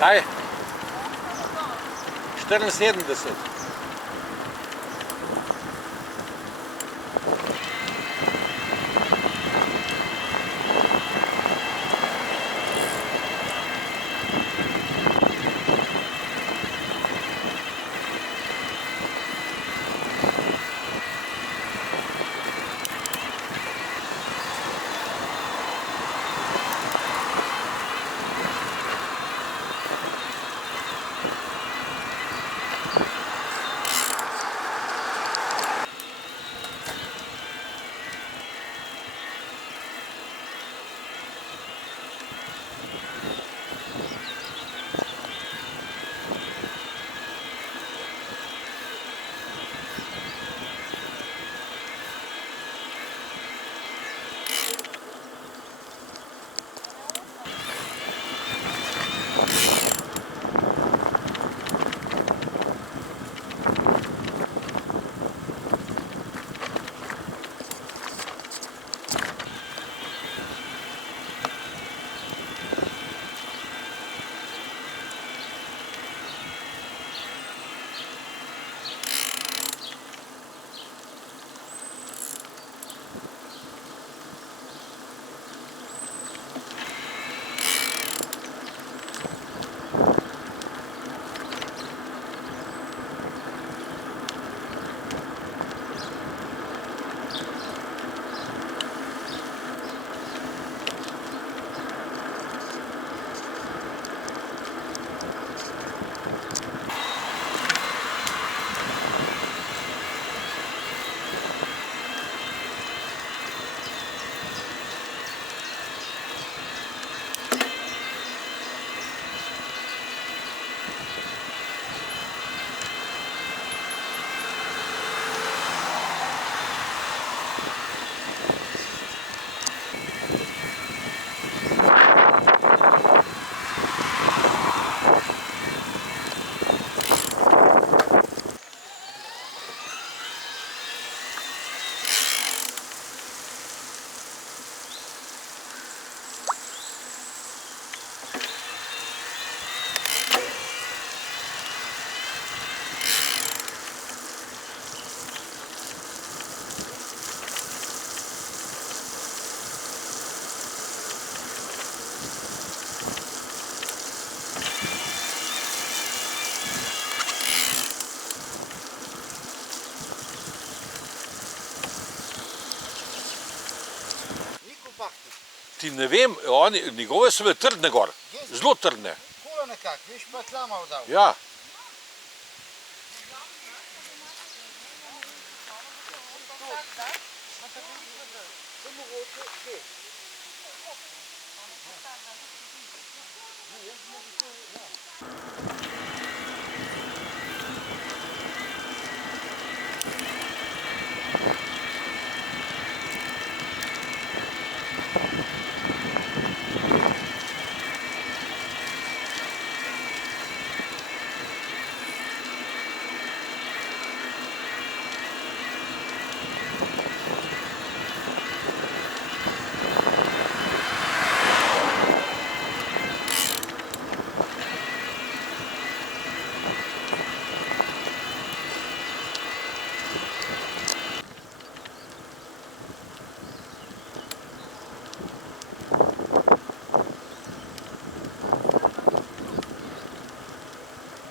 Kaj? 74. Ti ne vem, njegove so bile trdne gor, zelo trdne. Kola nekak, veš, pa tla malo dal. Ja.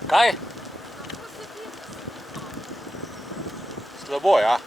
Kaj? Slabo, ja.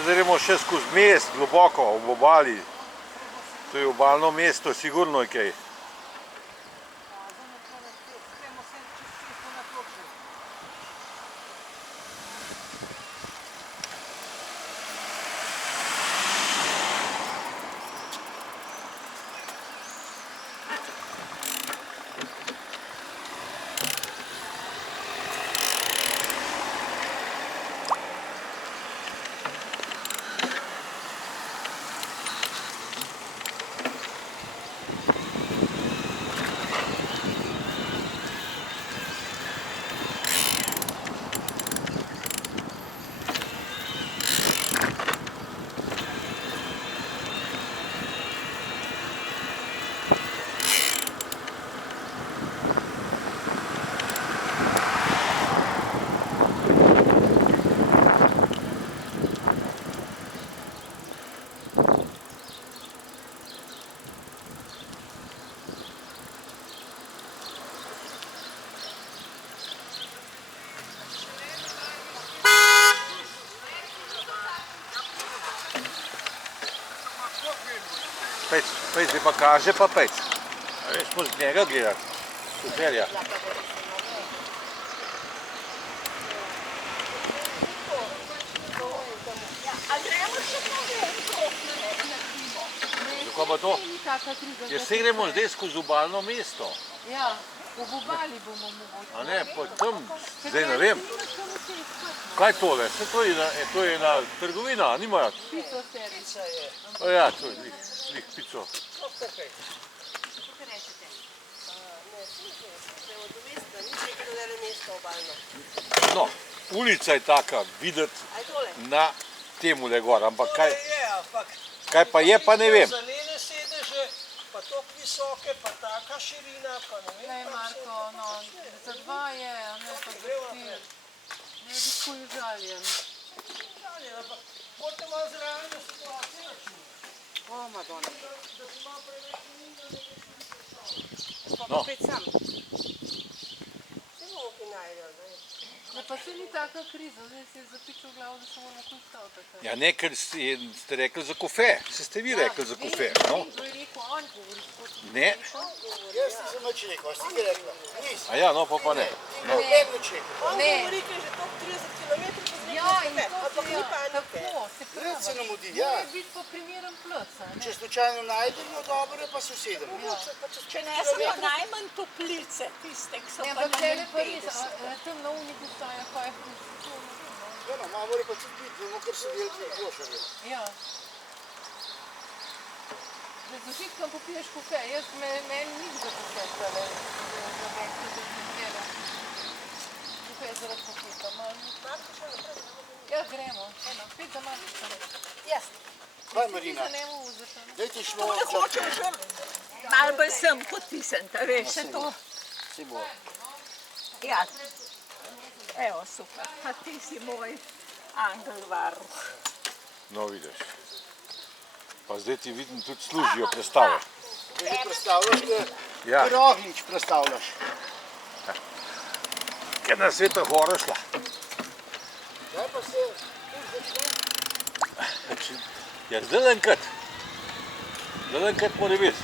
Zdaj gremo še skozi mest, globoko, ob obali. To je obalno mesto, sigurno je kaj. Pejc mi pa kaže, pa pejc. A veš, moraš njega gledati. Superja. Zakaj pa to? Jaz se gremo zdaj skozi obalno mesto. Ja, ob obali bomo mogoče. A ne, pa tam, zdaj ne vem. Kaj tole? Saj to je ena trgovina, nimajo? Pico serica je. O ja, to je lih pico. No, ulica je taka, videti na temule gor, ampak kaj pa je, pa ne vem. Zelene sedeže, pa toliko visoke, pa taka širina, pa ne vem. Ne, Marko, no, za dva je, a ne pa za tri. Ne bi tako užaljen. Ampak morate malo z realne situacije računati. O, Madonna. Da si malo preveč minil, da bi Pa No. spet sam. se bomo kaj najdel, ne? Ne, pa se ni taka kriza, zdaj si je zapičil glavo, da se moramo kuj staviti. Ja, ne, ker ste rekli za kofe. Se ste vi rekli za kofe, no? To je rekel on, govori. Ne. Jaz nisem nič rekel, si ti rekla. A ja, no, pa ne. No, ne nič rekel. On Ne. govori, ker je že toliko 30 km Ja, in to ampak se ni ja, panike. tako, se Plec se nam pravi. udi, ja. Mora biti pa primeren plec, a ne? Če slučajno najdemo dobro, pa se usedemo. Če ne so pa najmanj toplice, tiste, ki so Ne, pa ampak na tele pa res, 50. tam na uniku staja 5 Ja, no, malo mora pa tudi biti, bomo kar sedeli pri klošarju. Ja. Da z užitkom popiješ kofe, meni nič za kofe, zdaj, za vekli, da bi zgledal. Kofe zaradi kofeta, ja, gremo, eno, spet za Markica. Jaz, Kaj, Marina? Ti za njemu vzeti. Dajte šlo. ne hočem že malo bolj sem potisniti, a veš, se to. Si bo. Ja. Evo, super, pa ti si moj angel varuh. No, vidiš. Pa zdaj ti vidim, tudi služijo predstave. Že predstavljaš, Ja. da Roglič predstavljaš. Ker na svetu gora šla. Zdaj pa se začne. Ja, zdaj enkrat. Zdaj enkrat mora biti.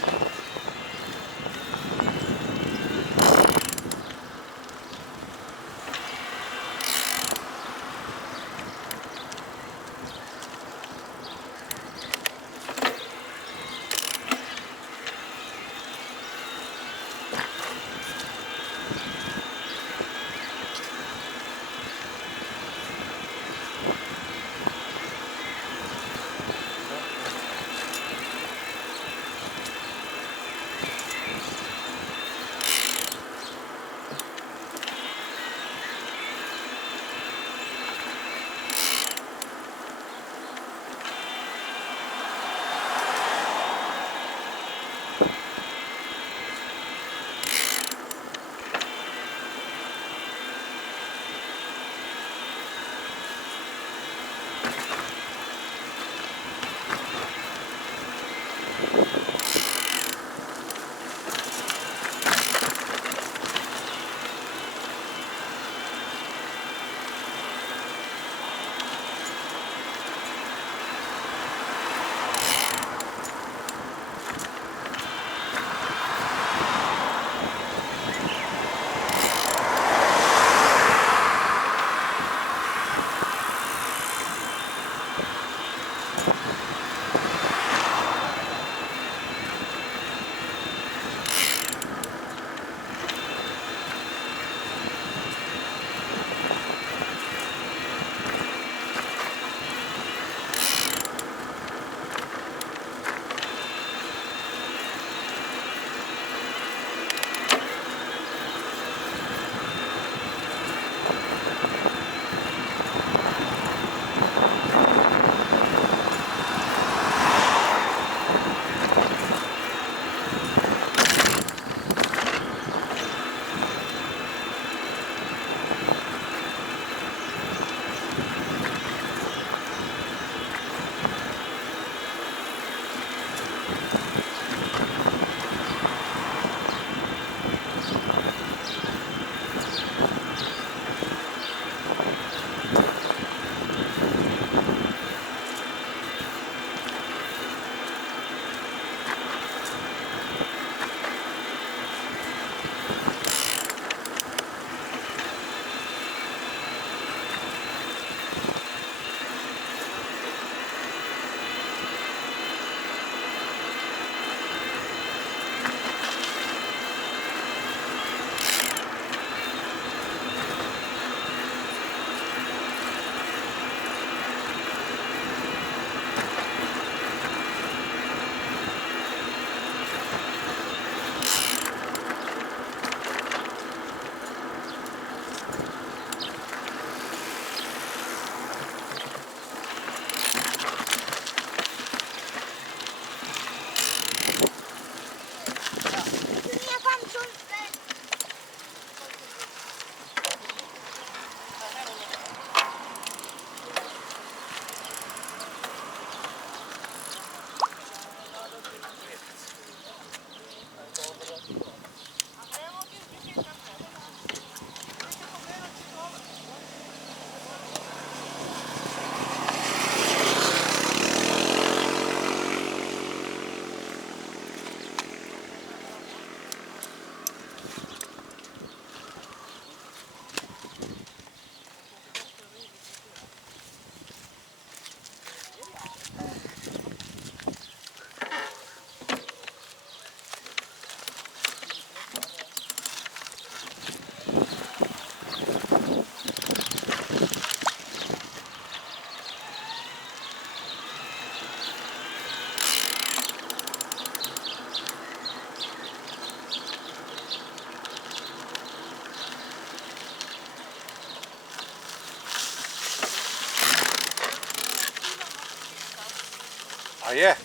A je?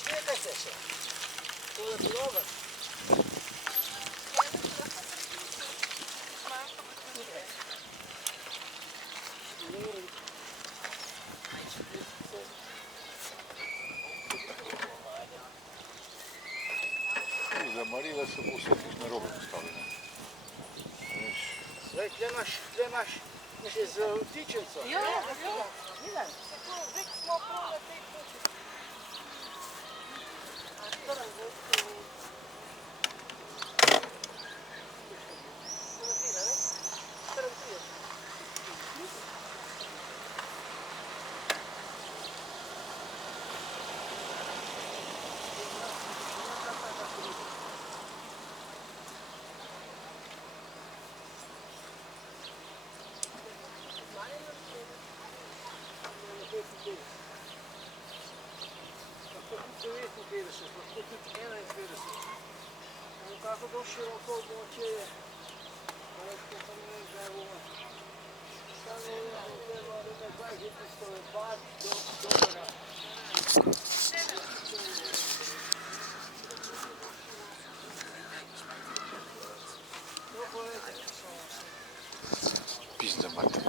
Štekajte se. To je bilo. Zamarila se povsod na robe postavljena. Zdaj, tle imaš nekaj z vtičnico. Jo, jo, vidim. Zdaj smo prav na tej poti. Kako doći široko doće je, ali što sam ne znam, samo treba da ne kažete što je bar do dobra. Pizda mater.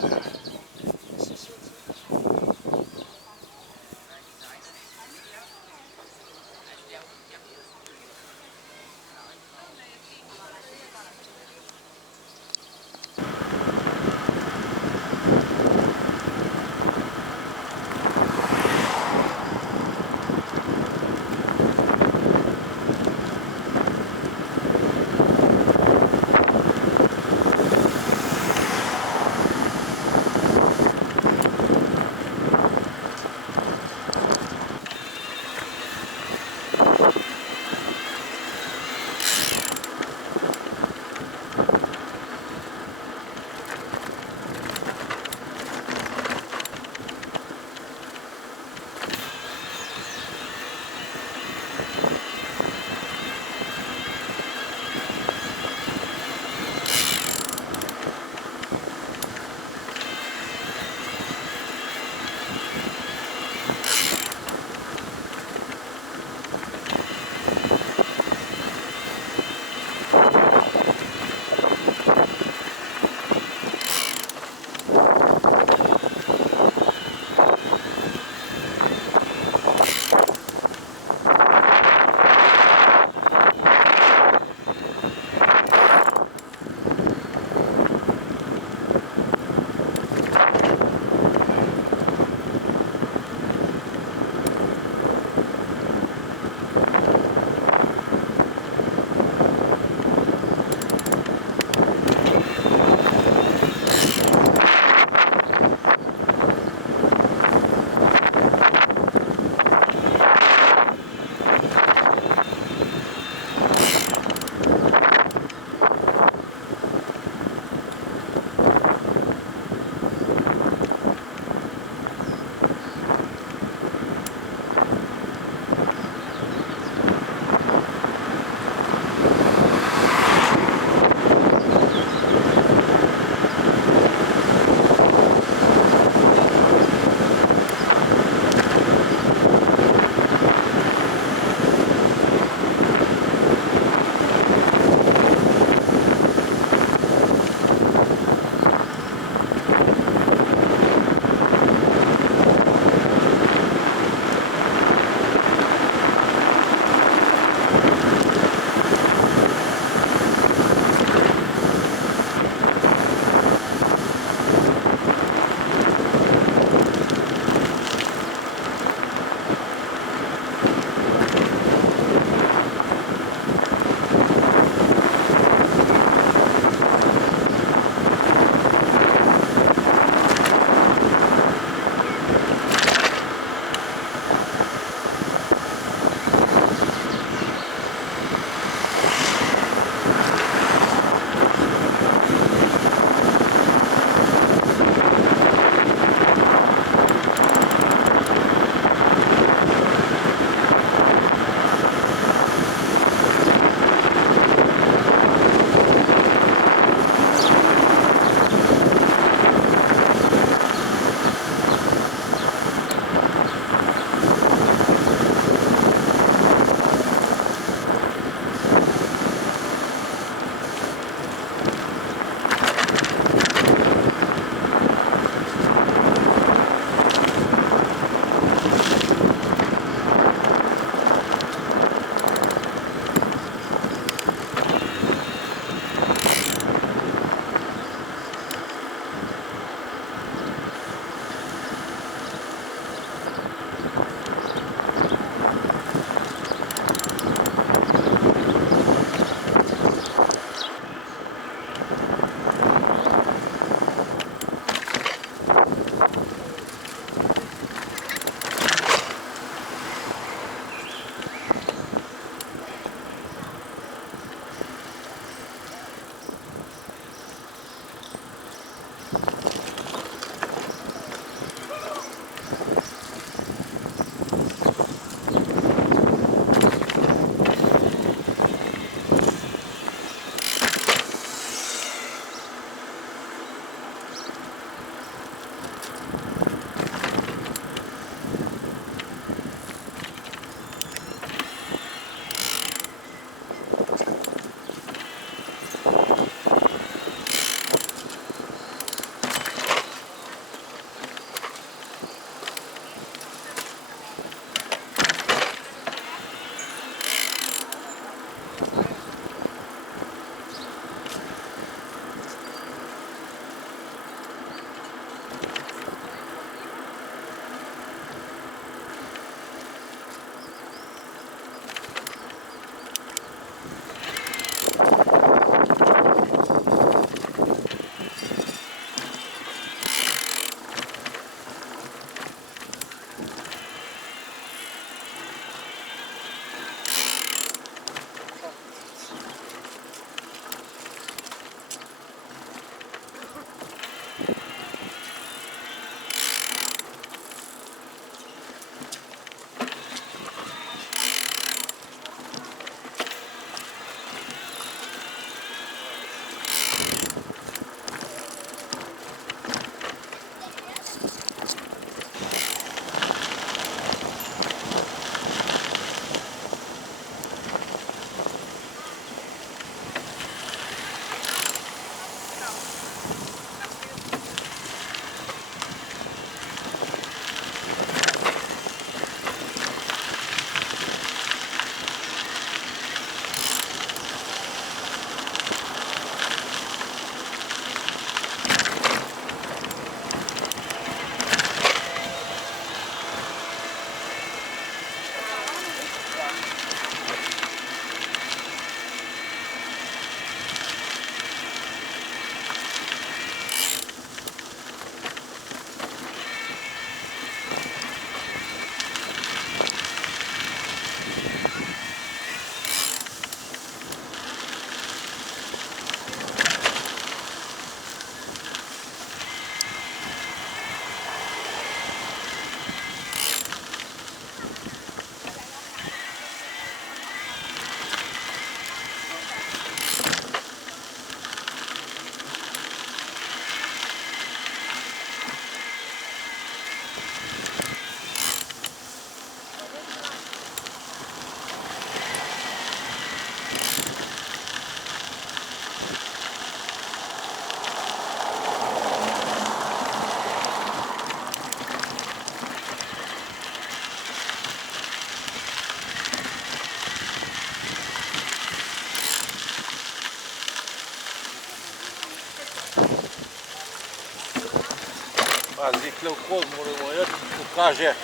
Pazi, kle okoli moramo iti, pokaže.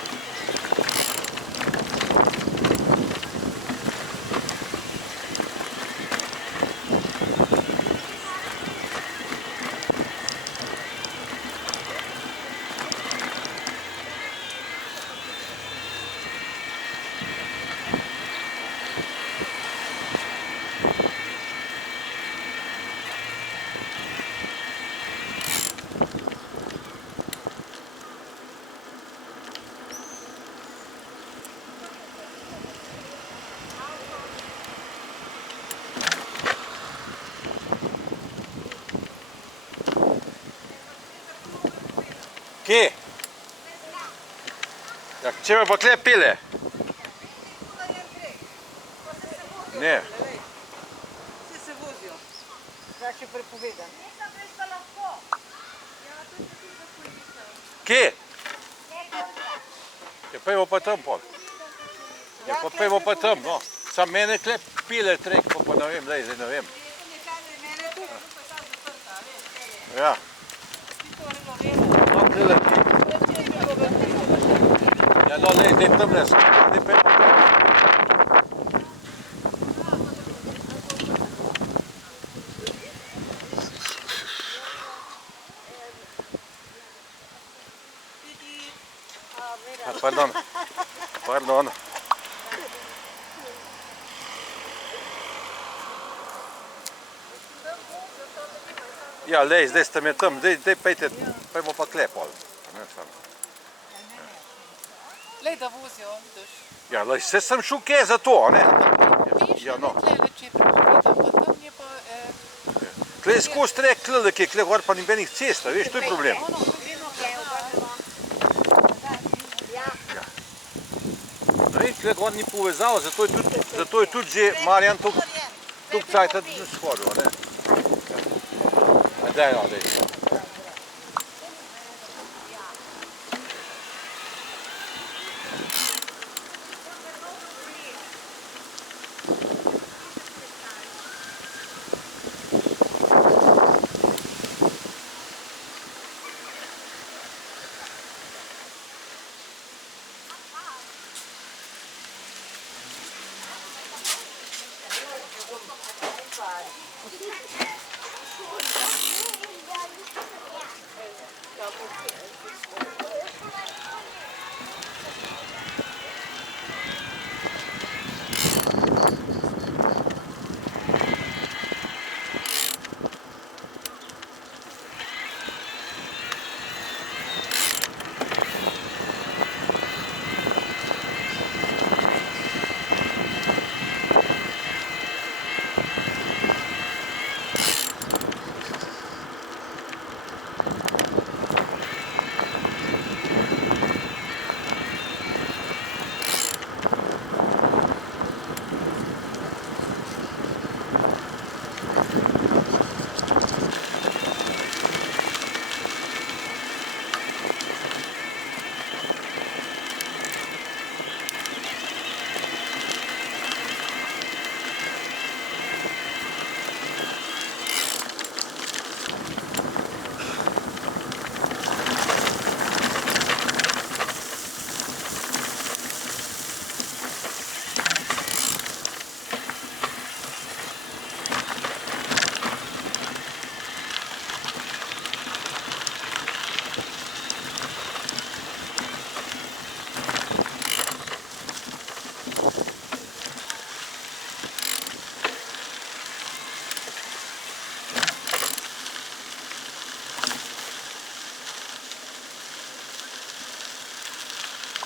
Kje? Ja, če me pa kle pile? Ne. Vsi se vozijo. Zdaj je prepovedan. Kje? Ja, pojmo pa tam pol. Ja, pa pojmo pa tam, no. Sam mene kle pile trek, pa ne vem, zdaj ne vem. Ja. No, kle leti. Ja, no, zdaj tam ne sem. Zdaj pojmo pa. Pardon. Pardon. Ja, lej, zdaj ste me tam, zdaj pejte, pojmo pa kle pol. Lej, da vozijo, vidiš. Ja, lej, se sem šel kje za to, ne? Ja, no. Če je prepovedan, pa tam je pa... Kle skozi trek, kle gor pa nibenih cesta, veš, to je problem. Kle gor ni povezal, zato je tudi že Marjan tuk cajta shodil, ne? Daj, no, daj.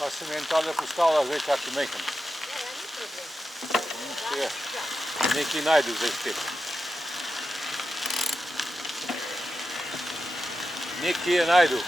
Pa se meni tale postavlja zdaj čaki mejken. Ja, nekaj najdu zdaj spet. Nekaj je najdu.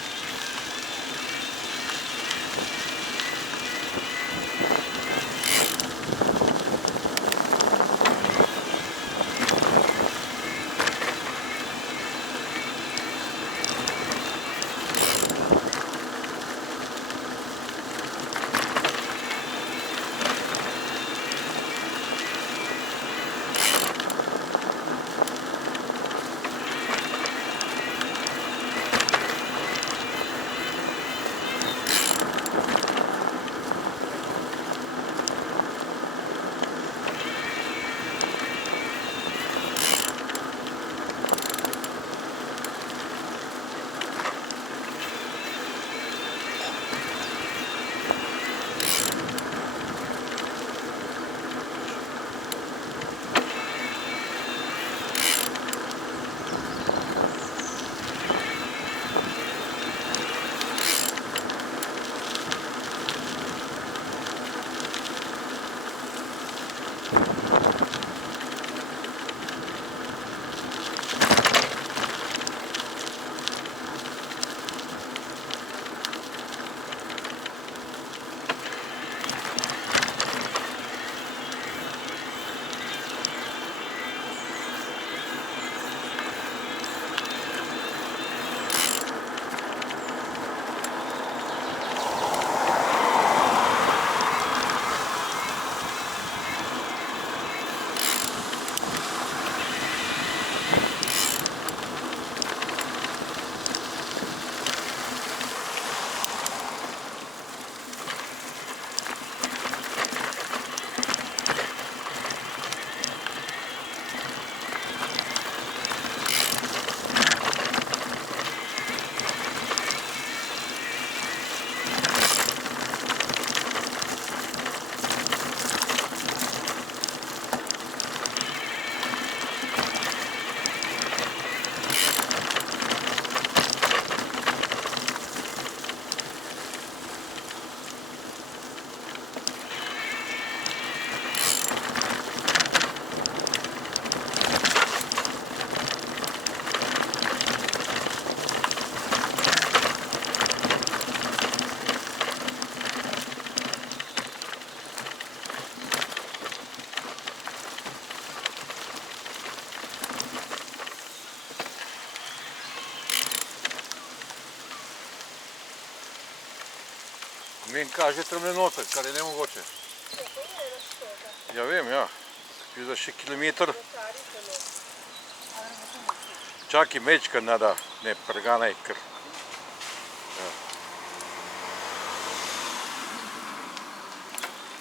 En kaže tamle noter, kar je nemogoče. Ja vem, ja. Za še kilometer. Čakaj, mečka nada, ne preganaj, ker. Ja.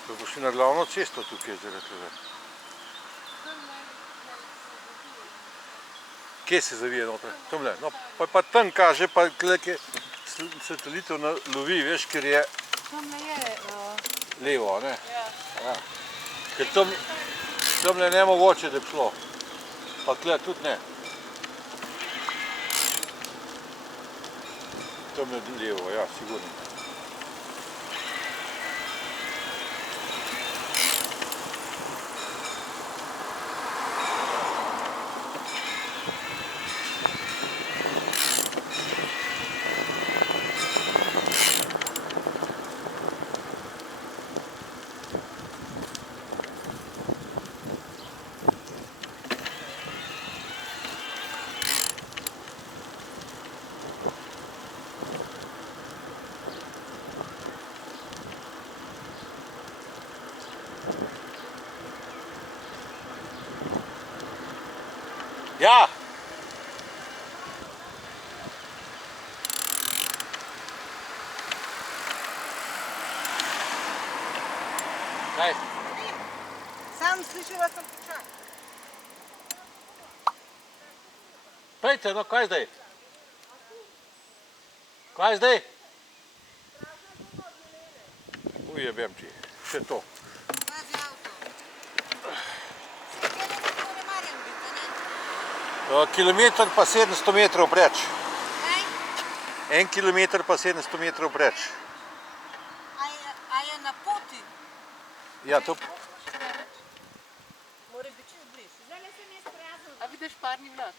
To bo šli na glavno cesto tukaj zaradi tega. Kje se zavije noter? Tamle. No, pa tam kaže, pa kje satelitov lovi, veš, ker je levo, ne? Ja. Ker tamle je nemogoče, da bi šlo. Pa kje tudi ne. Tamle levo, ja, sigurno. Ja! Kaj? Sam slišala sem počak. Pejte, no kaj zdaj? Kaj zdaj? Ujebem ti, še to. Pazi avto. Kilometer pa 700 metrov preč. Kaj? 1 kilometer pa 700 metrov preč. A je na poti? Ja, to... Mora biti čez blizu. A vidiš parni vlak?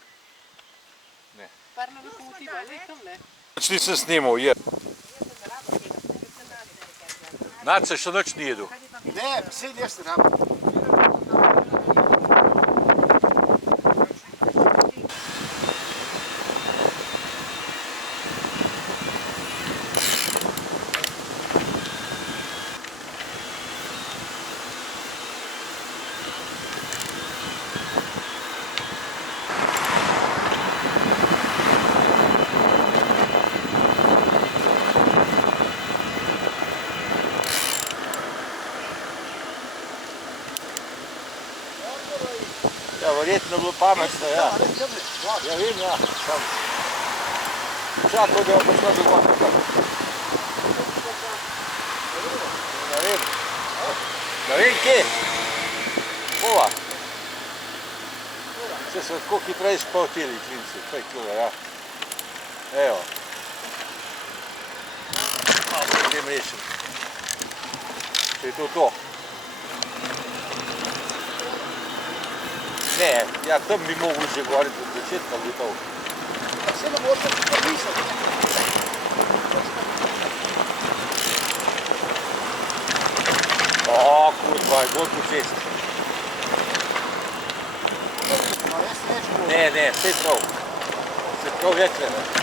Ne. Parna lokomotiva, ali tam le? Nič nisem snimal, je. Nace še nič ni jedel. Ne, vse jaz ne rabim. Ja, verjetno bilo pametno, ja. Ja, vem, ja. Čakal, da bo šla do gora. Ne vem kje. Bova. Se so tako hitreje spavtili, klinci. To je kljula, ja. Evo. Grem rešim. Če je to. Ne, ja, tam bi mogli že govoriti od začetka gotov. Vse ne boste popisati. O, kurva, je bolj po cesti. Ne, vse je prav. Se prav vekle, ne.